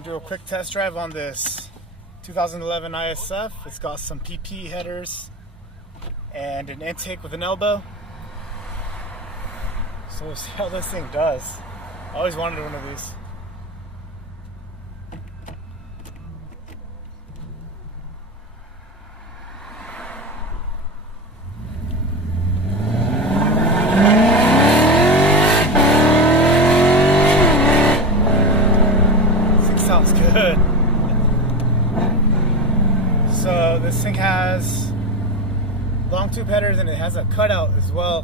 Gonna do a quick test drive on this 2011 ISF. It's got some PP headers and an intake with an elbow. So we'll see how this thing does. I always wanted one of these. Sounds good. So this thing has long tube headers and it has a cutout as well,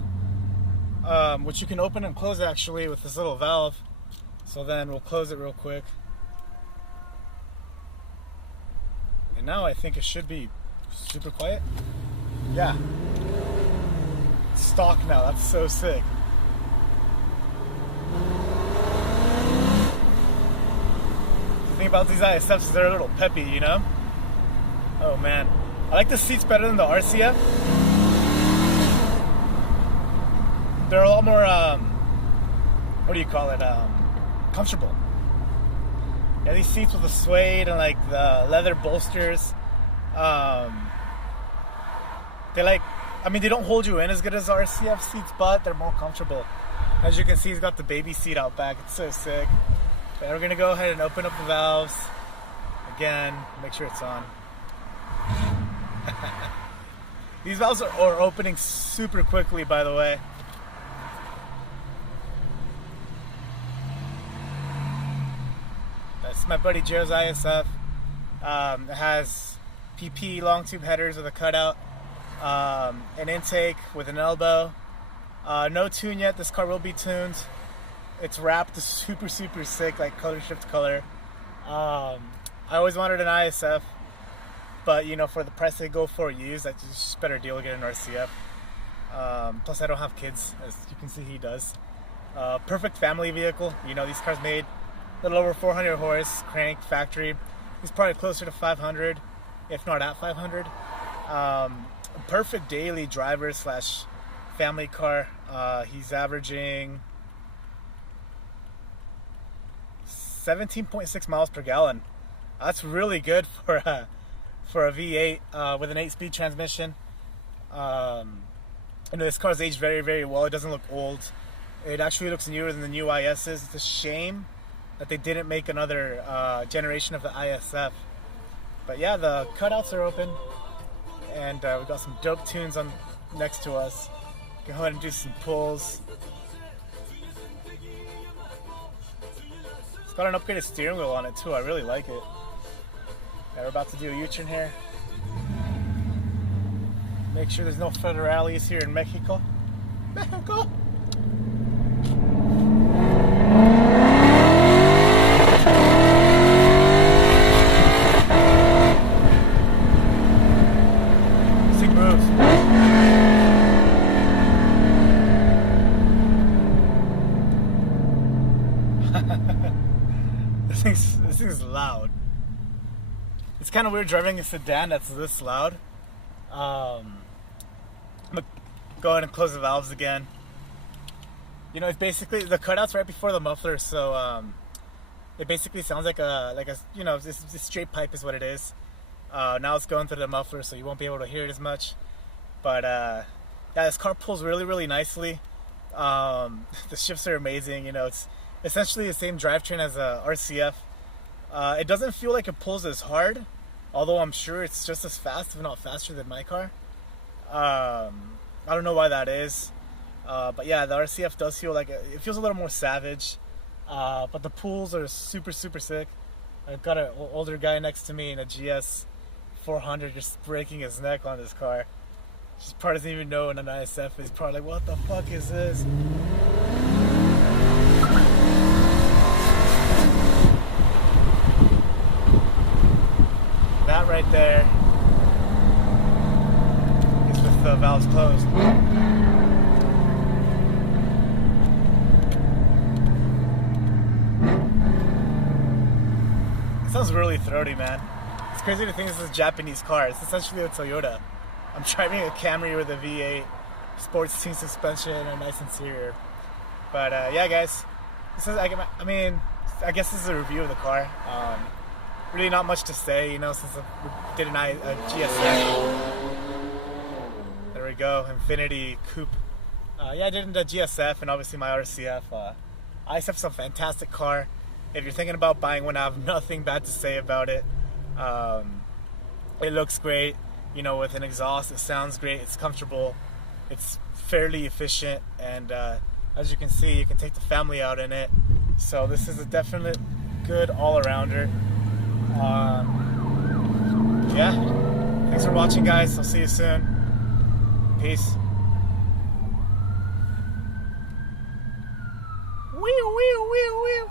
which you can open and close actually with this little valve. So then we'll close it real quick. And now I think it should be super quiet. Yeah. It's stock now, that's so sick. The thing about these ISFs is they're a little peppy, you know? Oh man. I like the seats better than the RCF. They're a lot more, what do you call it? Comfortable. Yeah, these seats with the suede and like the leather bolsters, they don't hold you in as good as RCF seats, but they're more comfortable. As you can see, he's got the baby seat out back. It's so sick. But we're gonna go ahead and open up the valves again. Make sure it's on. These valves are opening super quickly, by the way. That's my buddy Joe's ISF. It has PP long tube headers with a cutout, an intake with an elbow. No tune yet. This car will be tuned. It's wrapped super sick, like color shift color. I always wanted an ISF, but you know, for the price they go for used, that's just a better deal to get an RCF. Plus I don't have kids, as you can see he does. Perfect family vehicle. You know, these cars made a little over 400 horse, cranked factory. He's probably closer to 500, if not at 500. Perfect daily driver slash family car. He's averaging 17.6 miles per gallon. That's really good for a V8 with an 8-speed transmission. This car's aged very well. It doesn't look old. It actually looks newer than the new ISs. It's a shame that they didn't make another generation of the ISF. But yeah, the cutouts are open, and we've got some dope tunes on next to us. Go ahead and do some pulls. It's got an upgraded steering wheel on it too. I really like it. Yeah, we're about to do a U-turn here. Make sure there's no federales here in Mexico. Mexico! This thing moves. This thing's loud. It's kind of weird driving a sedan that's this loud. I'm gonna go ahead and close the valves again. You know, it's basically the cutouts right before the muffler, so it basically sounds like a you know, this straight pipe is what it is. Now it's going through the muffler, so you won't be able to hear it as much. But yeah, this car pulls really nicely. The shifts are amazing. You know, it's essentially the same drivetrain as a RCF. It doesn't feel like it pulls as hard, although I'm sure it's just as fast, if not faster, than my car. I don't know why that is, but yeah, the RCF does feel like it feels a little more savage. But the pulls are super sick. I've got an older guy next to me in a GS 400 just breaking his neck on this car. He probably doesn't even know when an ISF is. Probably like, what the fuck is this? That right there is with the valves closed. It sounds really throaty, man. It's crazy to think this is a Japanese car. It's essentially a Toyota. I'm driving a Camry with a V8, sports team suspension, and a nice interior. But yeah, guys, this is, I mean, I guess this is a review of the car. Really not much to say, you know, since I did a GSF. There we go, Infinity Coupe. Yeah, I did a GSF and obviously my RCF. ISF's a fantastic car. If you're thinking about buying one, I have nothing bad to say about it. It looks great, you know, with an exhaust. It sounds great. It's comfortable. It's fairly efficient, and as you can see, you can take the family out in it. So this is a definite good all-arounder. Yeah. Thanks for watching, guys. I'll see you soon. Peace. Wheel, wheel, wheel, wheel.